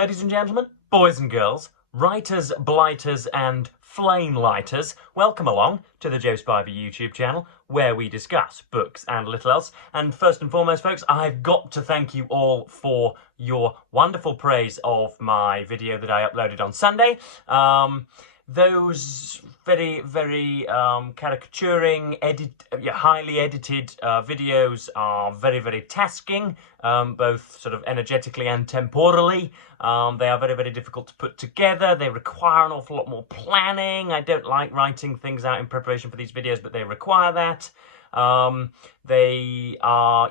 ladies and gentlemen, boys and girls, writers, blighters and flame lighters, welcome along to the Joe Spivey YouTube channel, where we discuss books and little else. And first and foremost, folks, I've got to thank you all for your wonderful praise of my video that I uploaded on Sunday. Those very caricaturing, highly edited videos are very tasking, both sort of energetically and temporally. They are very difficult to put together. They require an awful lot more planning. I don't like writing things out in preparation for these videos, but they require that. They are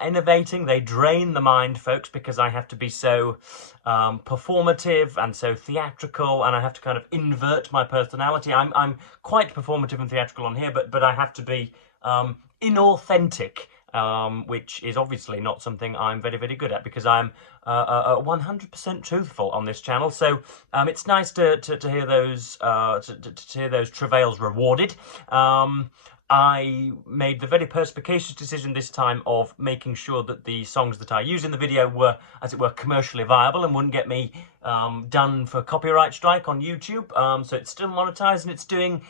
enervating. They drain the mind, folks, because I have to be so performative and so theatrical, and I have to kind of invert my personality. I'm quite performative and theatrical on here, but I have to be inauthentic, which is obviously not something I'm very good at, because I'm 100% truthful on this channel. So it's nice to hear those travails rewarded. I made the very perspicacious decision this time of making sure that the songs that I use in the video were, as it were, commercially viable and wouldn't get me done for copyright strike on YouTube. So it's still monetized and it's doing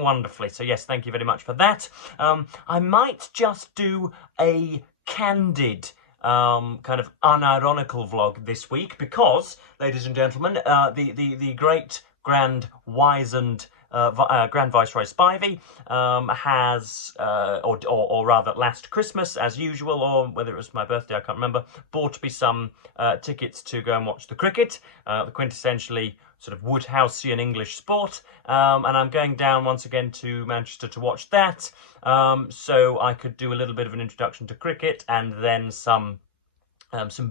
wonderfully. So yes, thank you very much for that. I might just do a candid kind of unironical vlog this week because, ladies and gentlemen, the great, grand, wizened Grand Viceroy Spivey has, or rather last Christmas, as usual, or whether it was my birthday, I can't remember, bought me some tickets to go and watch the cricket, the quintessentially sort of Woodhouseian English sport, and I'm going down once again to Manchester to watch that, so I could do a little bit of an introduction to cricket and then some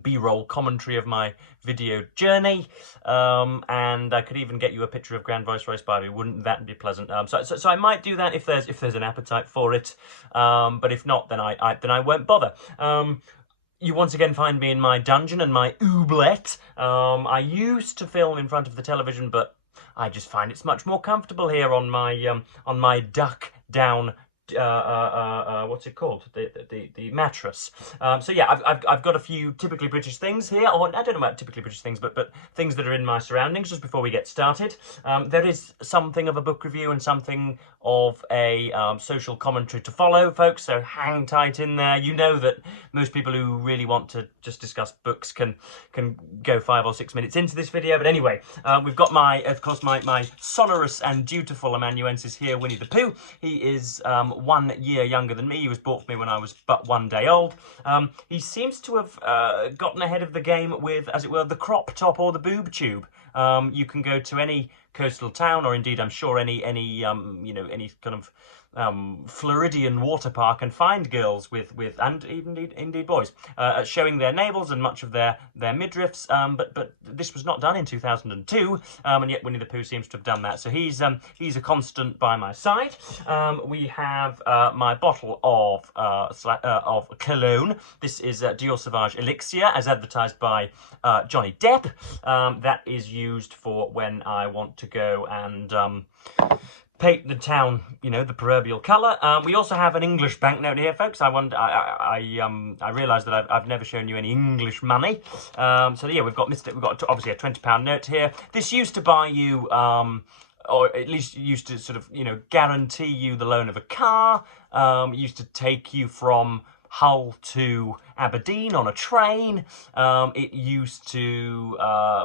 B-roll commentary of my video journey, and I could even get you a picture of Grand Viceroy Spivey. Wouldn't that be pleasant? So I might do that if there's an appetite for it, but if not, then I won't bother. You once again find me in my dungeon and my oublet. I used to film in front of the television, but I just find it's much more comfortable here on my duck down. What's it called? The mattress. So yeah, I've got a few typically British things here, or I don't know about typically British things, but things that are in my surroundings just before we get started. There is something of a book review and something of a social commentary to follow, folks, so hang tight in there. You know that most people who really want to just discuss books can go 5 or 6 minutes into this video, but anyway, we've got of course my sonorous and dutiful amanuensis here, Winnie the Pooh. He is 1 year younger than me. He was bought for me when I was but 1 day old. He seems to have gotten ahead of the game with, as it were, the crop top or the boob tube. You can go to any coastal town, or indeed I'm sure any any kind of Floridian water park, and find girls with and indeed boys showing their navels and much of their midriffs, but this was not done in 2002, and yet Winnie the Pooh seems to have done that. So he's a constant by my side. We have my bottle of cologne. This is Dior Sauvage Elixir, as advertised by Johnny Depp. That is used for when I want to go and paint the town, the proverbial colour. We also have an English banknote here, folks. I realise that I've never shown you any English money. So yeah, we've got obviously a £20 note here. This used to buy you, or at least used to sort of, guarantee you the loan of a car. Used to take you from Hull to Aberdeen on a train. It used to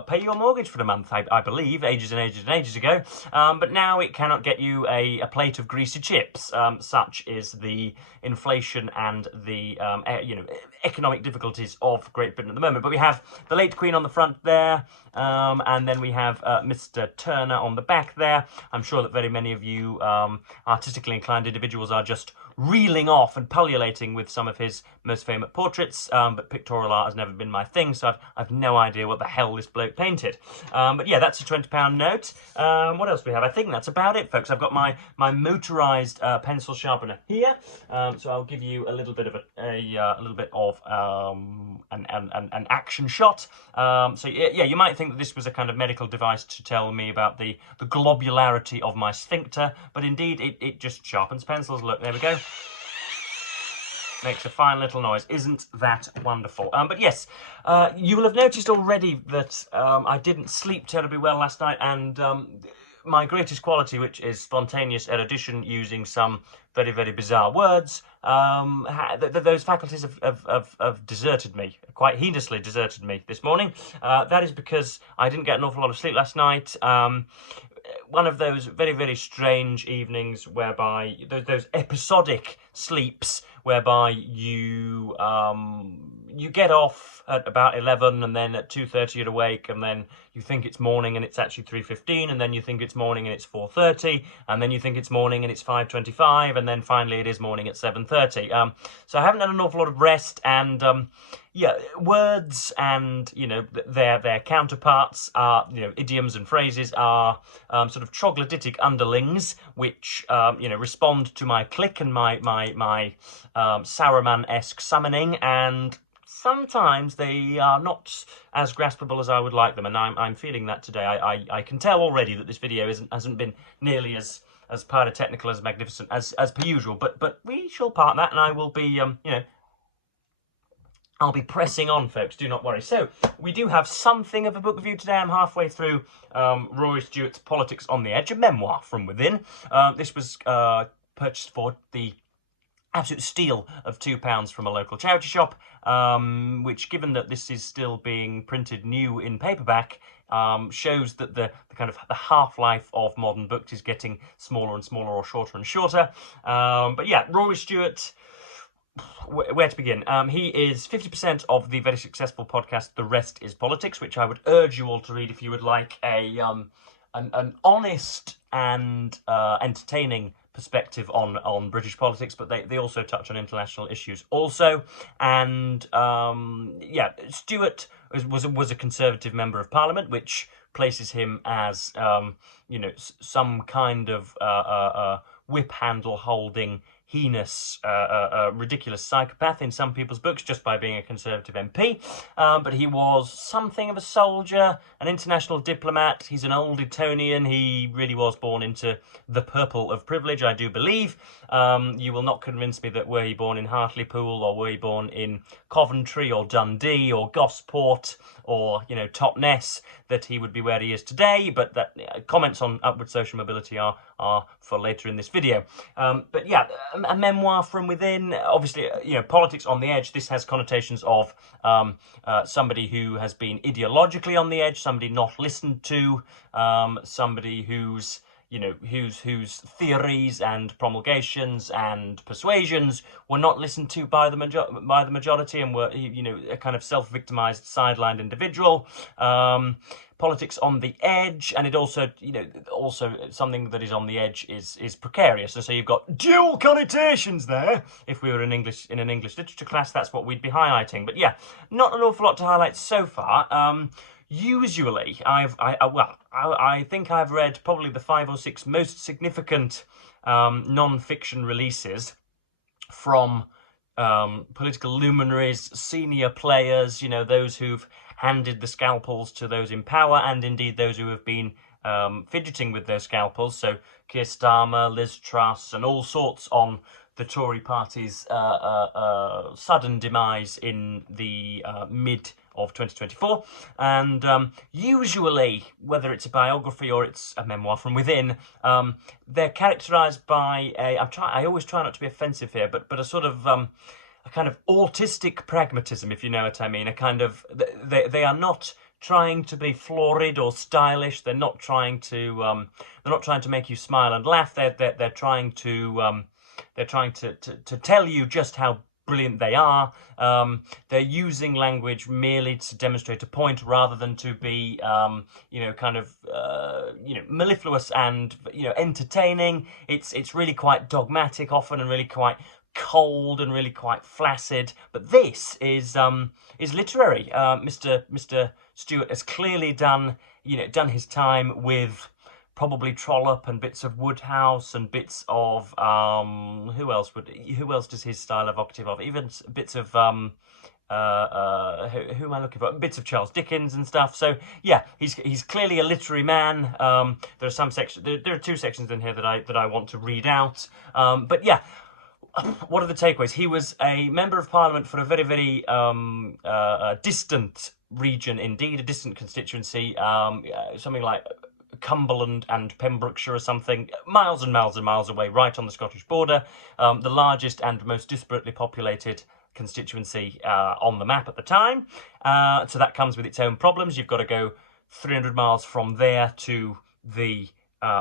pay your mortgage for a month, I believe, ages and ages ago. But now it cannot get you a plate of greasy chips. Such is the inflation and the economic difficulties of Great Britain at the moment. But we have the late Queen on the front there, and then we have Mr. Turner on the back there. I'm sure that very many of you artistically inclined individuals are just reeling off and pullulating with some of his most famous portraits, but pictorial art has never been my thing, so I've no idea what the hell this bloke painted. But yeah, that's a £20 note. What else do we have? I think that's about it, folks. I've got my motorised pencil sharpener here, so I'll give you a little bit of an action shot. So yeah, you might think that this was a kind of medical device to tell me about the globularity of my sphincter, but indeed it just sharpens pencils. Look, there we go. Makes a fine little noise. Isn't that wonderful? But yes, you will have noticed already that I didn't sleep terribly well last night, and my greatest quality, which is spontaneous erudition using some very, very bizarre words, those faculties have deserted me, quite heinously deserted me this morning. That is because I didn't get an awful lot of sleep last night. One of those very, very strange evenings whereby those episodic sleeps whereby you get off at about 11 and then at 2:30 you're awake, and then you think it's morning and it's actually 3:15, and then you think it's morning and it's 4:30, and then you think it's morning and it's 5:25, and then finally it is morning at 7:30. So I haven't had an awful lot of rest, and yeah, words and, you know, their counterparts are, you know, idioms and phrases are sort of troglodytic underlings which, you know, respond to my click and my Saruman-esque summoning, and sometimes they are not as graspable as I would like them, and I'm feeling that today. I can tell already that this video hasn't been nearly as pyrotechnical, as magnificent as per usual, but we shall part that, and I will be, you know, I'll be pressing on, folks, do not worry. So, we do have something of a book review today. I'm halfway through Rory Stewart's Politics on the Edge, a memoir from within. This was purchased for the absolute steal of £2 from a local charity shop, which, given that this is still being printed new in paperback, shows that the kind of the half-life of modern books is getting smaller and smaller, or shorter and shorter. But yeah, Rory Stewart, where to begin? He is 50% of the very successful podcast The Rest is Politics, which I would urge you all to read if you would like an honest and entertaining perspective on British politics, but they also touch on international issues also. And yeah, Stewart was a Conservative Member of Parliament, which places him as you know, some kind of whip handle holding, heinous, ridiculous psychopath in some people's books just by being a Conservative MP. But he was something of a soldier, an international diplomat. He's an old Etonian. He really was born into the purple of privilege, I do believe. You will not convince me that were he born in Hartlepool, or were he born in Coventry or Dundee or Gosport or, you know, Totnes, that he would be where he is today. But that comments on upward social mobility are for later in this video. But yeah, a memoir from within. Obviously, you know, politics on the edge. This has connotations of somebody who has been ideologically on the edge, somebody not listened to, somebody who's, you know, whose theories and promulgations and persuasions were not listened to by the majority, and were, you know, a kind of self-victimized, sidelined individual. Politics on the edge, and it also, you know, also something that is on the edge is precarious, and so you've got dual connotations there. If we were in an English literature class, that's what we'd be highlighting. But yeah, not an awful lot to highlight so far. Usually, I think I've read probably the 5 or 6 most significant non-fiction releases from political luminaries, senior players, you know, those who've handed the scalpels to those in power, and indeed those who have been fidgeting with their scalpels. So Keir Starmer, Liz Truss, and all sorts on the Tory party's sudden demise in the mid of 2024, and usually, whether it's a biography or it's a memoir from within, they're characterised by I always try not to be offensive here, but a sort of a kind of autistic pragmatism, if you know what I mean. A kind of they are not trying to be florid or stylish. They're not trying to make you smile and laugh. They're trying to tell you just how brilliant they are. They're using language merely to demonstrate a point, rather than to be, you know, kind of, you know, mellifluous and, you know, entertaining. It's really quite dogmatic often, and really quite cold, and really quite flaccid. But this is literary. Mr. Stewart has clearly done his time with probably Trollope and bits of Woodhouse and bits of who else does his style evocative of? Even bits of who am I looking for? Bits of Charles Dickens and stuff. So yeah, he's clearly a literary man. There are some sections. There are 2 sections in here that I want to read out. But yeah, what are the takeaways? He was a member of parliament for a very, very distant region indeed, a distant constituency, something like Cumberland and Pembrokeshire or something, miles and miles and miles away, right on the Scottish border, the largest and most disparately populated constituency on the map at the time. So that comes with its own problems. You've got to go 300 miles from there to the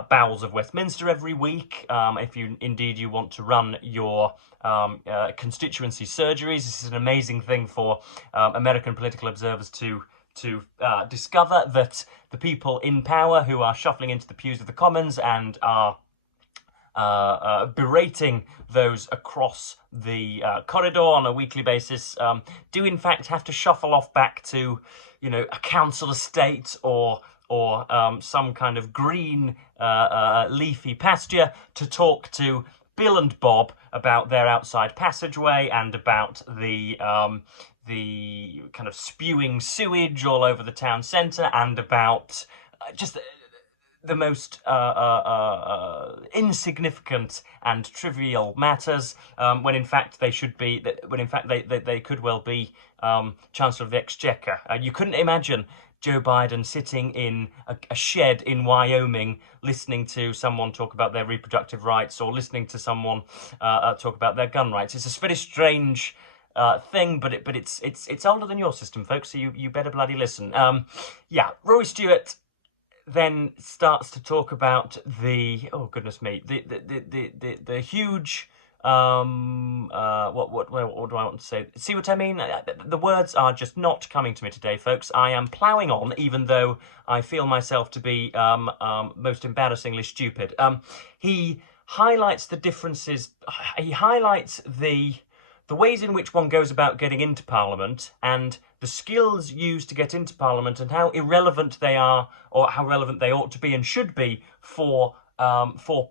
bowels of Westminster every week, if you want to run your constituency surgeries. This is an amazing thing for American political observers to discover, that the people in power who are shuffling into the pews of the Commons and are berating those across the corridor on a weekly basis do in fact have to shuffle off back to, a council estate or some kind of green leafy pasture to talk to Bill and Bob about their outside passageway and about the kind of spewing sewage all over the town centre, and about just the most insignificant and trivial matters, when in fact they should be, when in fact they could well be Chancellor of the Exchequer. You couldn't imagine Joe Biden sitting in a shed in Wyoming listening to someone talk about their reproductive rights, or listening to someone talk about their gun rights. It's a very strange thing, but it's older than your system, folks, so you better bloody listen. Rory Stewart then starts to talk about the huge what do I want to say? See what I mean? The words are just not coming to me today, folks. I am ploughing on, even though I feel myself to be most embarrassingly stupid. He highlights the differences. He highlights the ways in which one goes about getting into Parliament, and the skills used to get into Parliament, and how irrelevant they are, or how relevant they ought to be and should be for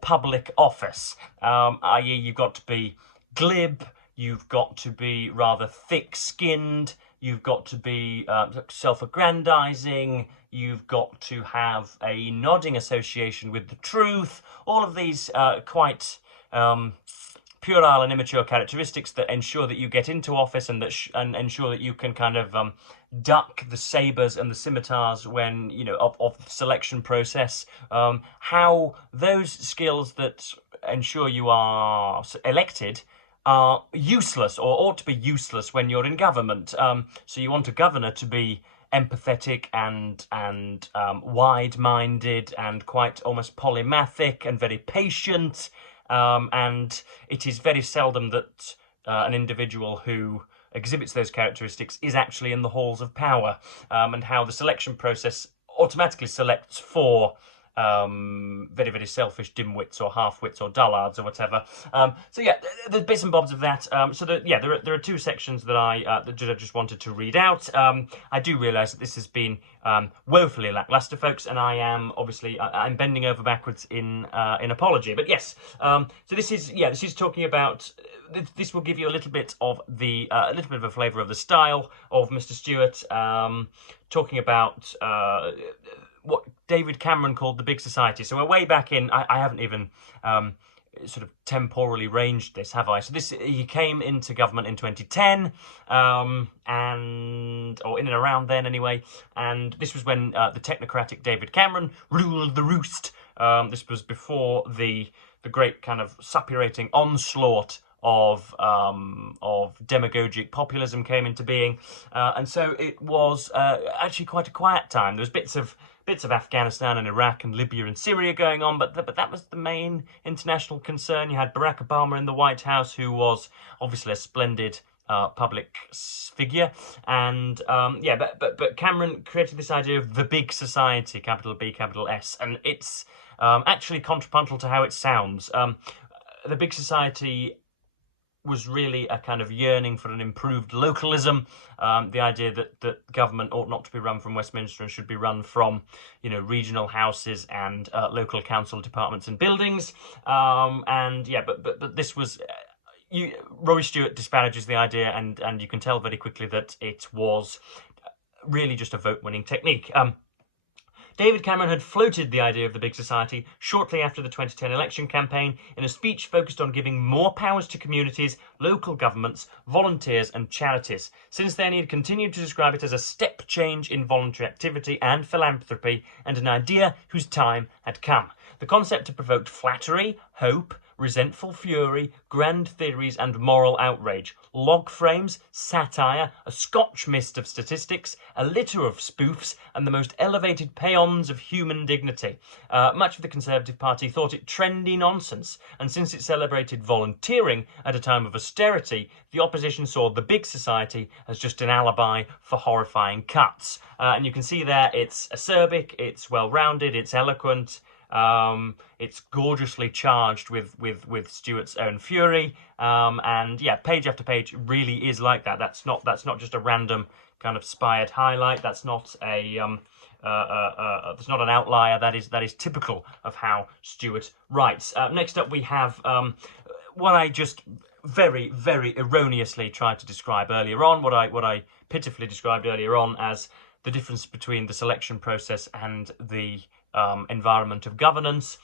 public office. I.e., you've got to be glib, you've got to be rather thick-skinned, you've got to be self-aggrandizing, you've got to have a nodding association with the truth. All of these quite puerile and immature characteristics that ensure that you get into office, and that ensure that you can kind of duck the sabres and the scimitars when, of the selection process. How those skills that ensure you are elected are useless, or ought to be useless, when you're in government. So you want a governor to be empathetic and wide-minded and quite almost polymathic and very patient. And it is very seldom that an individual who exhibits those characteristics is actually in the halls of power, and how the selection process automatically selects for very, very selfish dimwits or half-wits or dullards or whatever. There's bits and bobs of that. There are two sections that I just wanted to read out. I do realise that this has been woefully lacklustre, folks, and I am obviously I'm bending over backwards in apology. But yes, so this is talking about. This will give you a little bit of a flavour of the style of Mr. Stewart, talking about what David Cameron called the big society. So we're way back in. I haven't even sort of temporally ranged this, have I? So he came into government in 2010, or in and around then anyway. And this was when the technocratic David Cameron ruled the roost. This was before the great kind of suppurating onslaught of demagogic populism came into being, and so it was actually quite a quiet time. There was bits of Afghanistan and Iraq and Libya and Syria going on, but that was the main international concern. You had Barack Obama in the White House, who was obviously a splendid public figure, and but Cameron created this idea of the big society, capital B, capital S, and it's actually contrapuntal to how it sounds. The big society was really a kind of yearning for an improved localism, the idea that government ought not to be run from Westminster and should be run from, regional houses and local council departments and buildings. But this was, Rory Stewart disparages the idea, and you can tell very quickly that it was really just a vote-winning technique. David Cameron had floated the idea of the big society shortly after the 2010 election campaign in a speech focused on giving more powers to communities, local governments, volunteers and charities. Since then, he had continued to describe it as a step change in voluntary activity and philanthropy, and an idea whose time had come. The concept had provoked flattery, hope, resentful fury, grand theories and moral outrage, log frames, satire, a Scotch mist of statistics, a litter of spoofs, and the most elevated paeans of human dignity. Much of the Conservative Party thought it trendy nonsense, and since it celebrated volunteering at a time of austerity, the opposition saw the big society as just an alibi for horrifying cuts. And you can see there it's acerbic, it's well-rounded, it's eloquent, it's gorgeously charged with Stewart's own fury, and yeah, page after page really is like that. That's not just a random kind of spired highlight. That's not a that's not an outlier. That is typical of how Stewart writes. Next up, we have what I just very erroneously tried to describe earlier on. What I pitifully described earlier on as the difference between the selection process and the environment of governance.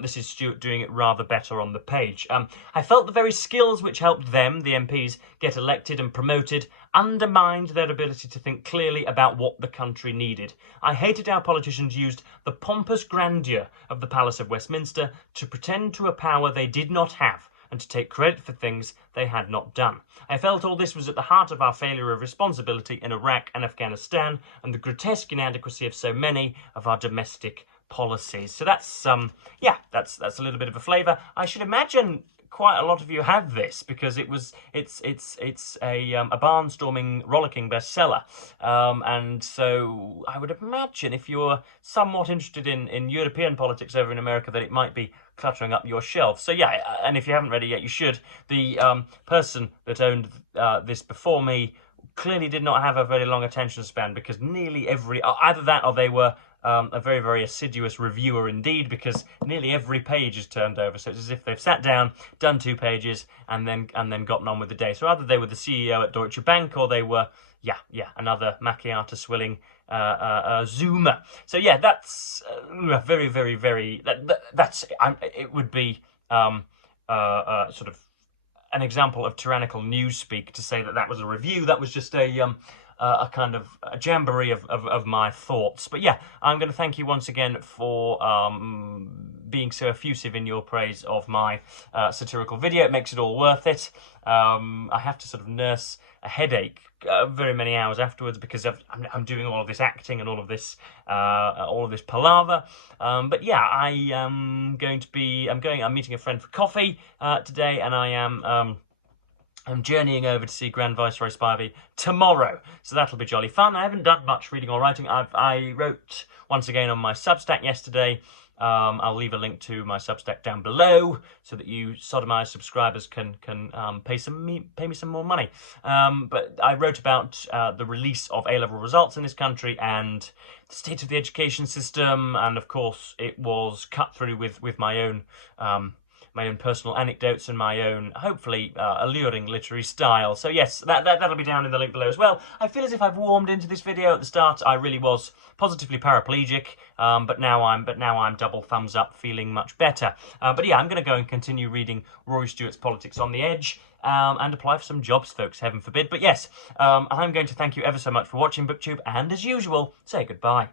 This is Stewart doing it rather better on the page. I felt the very skills which helped them, the MPs, get elected and promoted, undermined their ability to think clearly about what the country needed. I hated how politicians used the pompous grandeur of the Palace of Westminster to pretend to a power they did not have, and to take credit for things they had not done. I felt all this was at the heart of our failure of responsibility in Iraq and Afghanistan, and the grotesque inadequacy of so many of our domestic policies. So that's that's a little bit of a flavour. I should imagine quite a lot of you have this, because it's a barnstorming, rollicking bestseller, and so I would imagine if you're somewhat interested in European politics over in America, that it might be cluttering up your shelf. So yeah, and if you haven't read it yet, you should. The person that owned this before me clearly did not have a very long attention span, because nearly every either that or they were a very assiduous reviewer indeed, because nearly every page is turned over. So it's as if they've sat down, done 2 pages, and then gotten on with the day. So either they were the CEO at Deutsche Bank, or they were another macchiato swilling Zoomer. So yeah, that's very that's it would be sort of an example of tyrannical newspeak to say that was a review. That was just a kind of a jamboree of my thoughts. But yeah, I'm going to thank you once again for being so effusive in your praise of my satirical video. It makes it all worth it. I have to sort of nurse a headache very many hours afterwards, because I'm doing all of this acting and all of this palaver. But yeah, I'm meeting a friend for coffee today, and I'm journeying over to see Grand Viceroy Spivey tomorrow, so that'll be jolly fun. I haven't done much reading or writing. I wrote once again on my Substack yesterday. I'll leave a link to my Substack down below, so that you sodomized subscribers can pay me some more money. But I wrote about the release of A-level results in this country and the state of the education system, and of course it was cut through with my own personal anecdotes and my own, hopefully, alluring literary style. So yes, that'll be down in the link below as well. I feel as if I've warmed into this video. At the start, I really was positively paraplegic, but now I'm double thumbs up, feeling much better. But yeah, I'm going to go and continue reading Rory Stewart's Politics on the Edge, and apply for some jobs, folks, heaven forbid. But yes, I'm going to thank you ever so much for watching BookTube, and as usual, say goodbye.